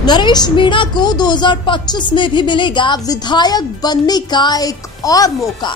नरेश मीणा को 2025 में भी मिलेगा विधायक बनने का एक और मौका।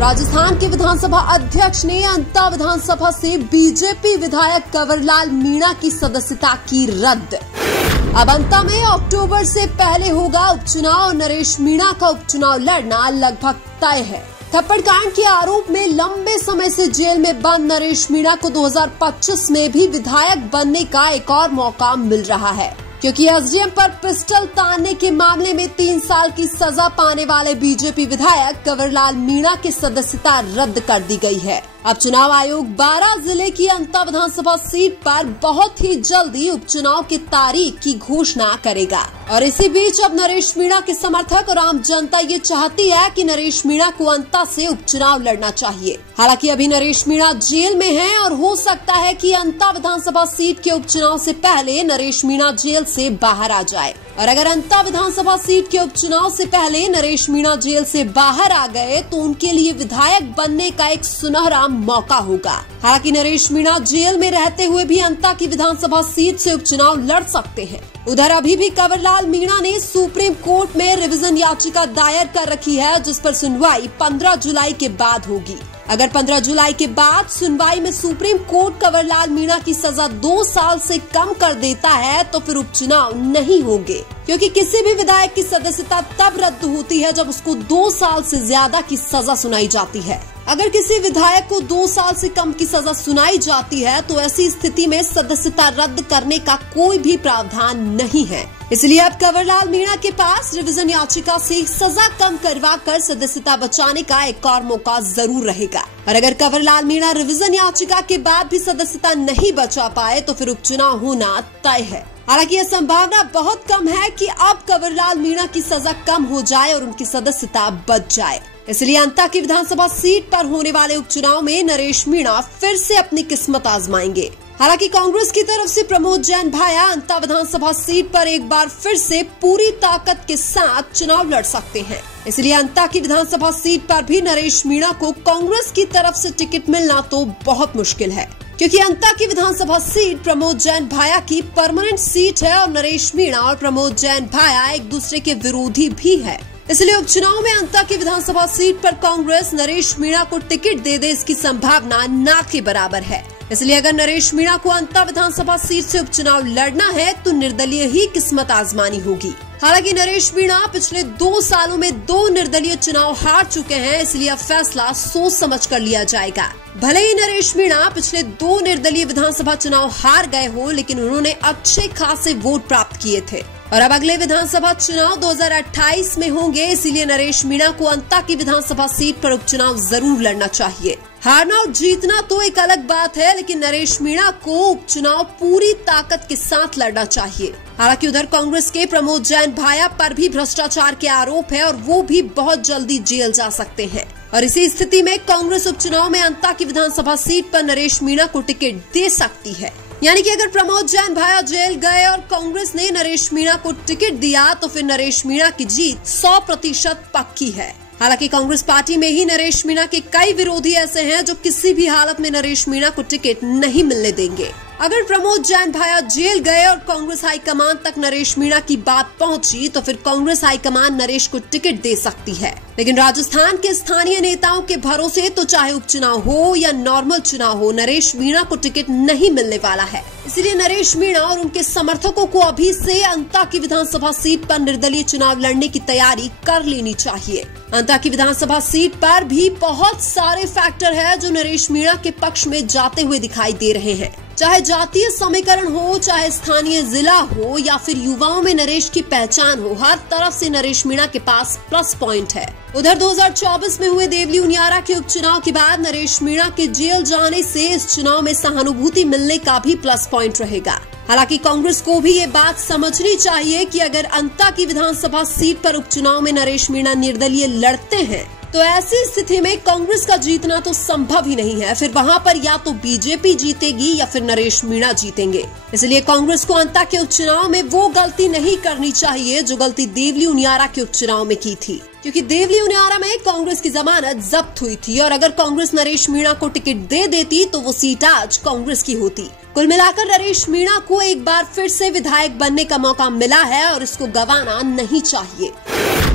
राजस्थान के विधानसभा अध्यक्ष ने अंता विधानसभा से बीजेपी विधायक कंवरलाल मीणा की सदस्यता की रद्द। अब अंता में अक्टूबर से पहले होगा उपचुनाव। नरेश मीणा का उपचुनाव लड़ना लगभग तय है। थप्पड़ कांड के आरोप में लंबे समय से जेल में बंद नरेश मीणा को 2025 में भी विधायक बनने का एक और मौका मिल रहा है, क्योंकि एसडीएम पर पिस्टल तानने के मामले में 3 साल की सजा पाने वाले बीजेपी विधायक कंवरलाल मीणा की सदस्यता रद्द कर दी गई है। अब चुनाव आयोग 12 जिले की अंता विधानसभा सीट पर बहुत ही जल्दी उपचुनाव की तारीख की घोषणा करेगा। और इसी बीच अब नरेश मीणा के समर्थक और आम जनता ये चाहती है कि नरेश मीणा को अंता से उपचुनाव लड़ना चाहिए। हालांकि अभी नरेश मीणा जेल में हैं और हो सकता है कि अंता विधानसभा सीट के उपचुनाव से पहले नरेश मीणा जेल से बाहर आ जाए। और अगर अंता विधानसभा सीट के उपचुनाव से पहले नरेश मीणा जेल से बाहर आ गए तो उनके लिए विधायक बनने का एक सुनहरा मौका होगा। हालांकि नरेश मीणा जेल में रहते हुए भी अंता की विधानसभा सीट से उपचुनाव लड़ सकते हैं। उधर अभी भी कंवरलाल मीणा ने सुप्रीम कोर्ट में रिवीजन याचिका दायर कर रखी है, जिस पर सुनवाई 15 जुलाई के बाद होगी। अगर 15 जुलाई के बाद सुनवाई में सुप्रीम कोर्ट कंवरलाल मीणा की सजा 2 साल से कम कर देता है तो फिर उपचुनाव नहीं होंगे, क्योंकि किसी भी विधायक की सदस्यता तब रद्द होती है जब उसको 2 साल से ज्यादा की सजा सुनाई जाती है। अगर किसी विधायक को 2 साल से कम की सजा सुनाई जाती है तो ऐसी स्थिति में सदस्यता रद्द करने का कोई भी प्रावधान नहीं है। इसलिए अब कंवरलाल मीणा के पास रिवीजन याचिका से सजा कम करवाकर सदस्यता बचाने का एक और मौका जरूर रहेगा। और अगर कंवरलाल मीणा रिवीजन याचिका के बाद भी सदस्यता नहीं बचा पाए तो फिर उपचुनाव होना तय है। हालांकि यह संभावना बहुत कम है कि अब कंवरलाल मीणा की सजा कम हो जाए और उनकी सदस्यता बच जाए। इसलिए अंता की विधानसभा सीट पर होने वाले उपचुनाव में नरेश मीणा फिर से अपनी किस्मत आजमाएंगे। हालांकि कांग्रेस की तरफ से प्रमोद जैन भाया अंता विधानसभा सीट पर एक बार फिर से पूरी ताकत के साथ चुनाव लड़ सकते हैं। इसलिए अंता की विधानसभा सीट पर भी नरेश मीणा को कांग्रेस की तरफ से टिकट मिलना तो बहुत मुश्किल है, क्योंकि अंता की विधानसभा सीट प्रमोद जैन भाया की परमानेंट सीट है और नरेश मीणा और प्रमोद जैन भाया एक दूसरे के विरोधी भी है। इसलिए उपचुनाव में अंता की विधानसभा सीट पर कांग्रेस नरेश मीणा को टिकट दे दे इसकी संभावना ना के बराबर है। इसलिए अगर नरेश मीणा को अंता विधानसभा सीट से उपचुनाव लड़ना है तो निर्दलीय ही किस्मत आजमानी होगी। हालांकि नरेश मीणा पिछले 2 सालों में 2 निर्दलीय चुनाव हार चुके हैं, इसलिए अब फैसला सोच समझ कर लिया जाएगा। भले ही नरेश मीणा पिछले 2 निर्दलीय विधानसभा चुनाव हार गए हो, लेकिन उन्होंने अच्छे खासे वोट प्राप्त किए थे और अब अगले विधानसभा चुनाव 2028 में होंगे। इसीलिए नरेश मीणा को अंता की विधानसभा सीट पर उपचुनाव जरूर लड़ना चाहिए। हारना और जीतना तो एक अलग बात है, लेकिन नरेश मीणा को उपचुनाव पूरी ताकत के साथ लड़ना चाहिए। हालांकि उधर कांग्रेस के प्रमोद जैन भाया पर भी भ्रष्टाचार के आरोप है और वो भी बहुत जल्दी जेल जा सकते हैं। और इसी स्थिति में कांग्रेस उपचुनाव में अंता की विधानसभा सीट पर नरेश मीणा को टिकट दे सकती है। यानी कि अगर प्रमोद जैन भाया जेल गए और कांग्रेस ने नरेश मीणा को टिकट दिया तो फिर नरेश मीणा की जीत 100% पक्की है। हालांकि कांग्रेस पार्टी में ही नरेश मीणा के कई विरोधी ऐसे हैं जो किसी भी हालत में नरेश मीणा को टिकट नहीं मिलने देंगे। अगर प्रमोद जैन भाया जेल गए और कांग्रेस हाईकमान तक नरेश मीणा की बात पहुंची तो फिर कांग्रेस हाईकमान नरेश को टिकट दे सकती है। लेकिन राजस्थान के स्थानीय नेताओं के भरोसे तो चाहे उपचुनाव हो या नॉर्मल चुनाव हो, नरेश मीणा को टिकट नहीं मिलने वाला है। इसलिए नरेश मीणा और उनके समर्थकों को अभी से अंता की विधानसभा सीट पर निर्दलीय चुनाव लड़ने की तैयारी कर लेनी चाहिए। अंता की विधानसभा सीट पर भी बहुत सारे फैक्टर है जो नरेश मीणा के पक्ष में जाते हुए दिखाई दे रहे हैं। चाहे जातीय समीकरण हो, चाहे स्थानीय जिला हो या फिर युवाओं में नरेश की पहचान हो, हर तरफ से नरेश मीणा के पास प्लस पॉइंट है। उधर 2024 में हुए देवली उनियारा के उपचुनाव के बाद नरेश मीणा के जेल जाने से इस चुनाव में सहानुभूति मिलने का भी प्लस पॉइंट रहेगा। हालांकि कांग्रेस को भी ये बात समझनी चाहिए कि अगर अंता की विधानसभा सीट पर उपचुनाव में नरेश मीणा निर्दलीय लड़ते हैं तो ऐसी स्थिति में कांग्रेस का जीतना तो संभव ही नहीं है। फिर वहां पर या तो बीजेपी जीतेगी या फिर नरेश मीणा जीतेंगे। इसलिए कांग्रेस को अंता के उपचुनाव में वो गलती नहीं करनी चाहिए जो गलती देवली उनियारा के उपचुनाव में की थी। क्योंकि देवली उनियारा में कांग्रेस की जमानत जब्त हुई थी और अगर कांग्रेस नरेश मीणा को टिकट दे देती तो वो सीट आज कांग्रेस की होती। कुल मिलाकर नरेश मीणा को एक बार फिर से विधायक बनने का मौका मिला है और इसको गंवाना नहीं चाहिए।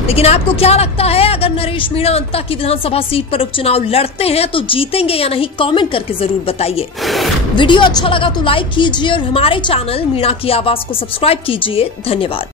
लेकिन आपको क्या लगता है, अगर नरेश मीणा अंता की विधानसभा सीट पर उपचुनाव लड़ते हैं तो जीतेंगे या नहीं? कमेंट करके जरूर बताइए। वीडियो अच्छा लगा तो लाइक कीजिए और हमारे चैनल मीणा की आवाज को सब्सक्राइब कीजिए। धन्यवाद।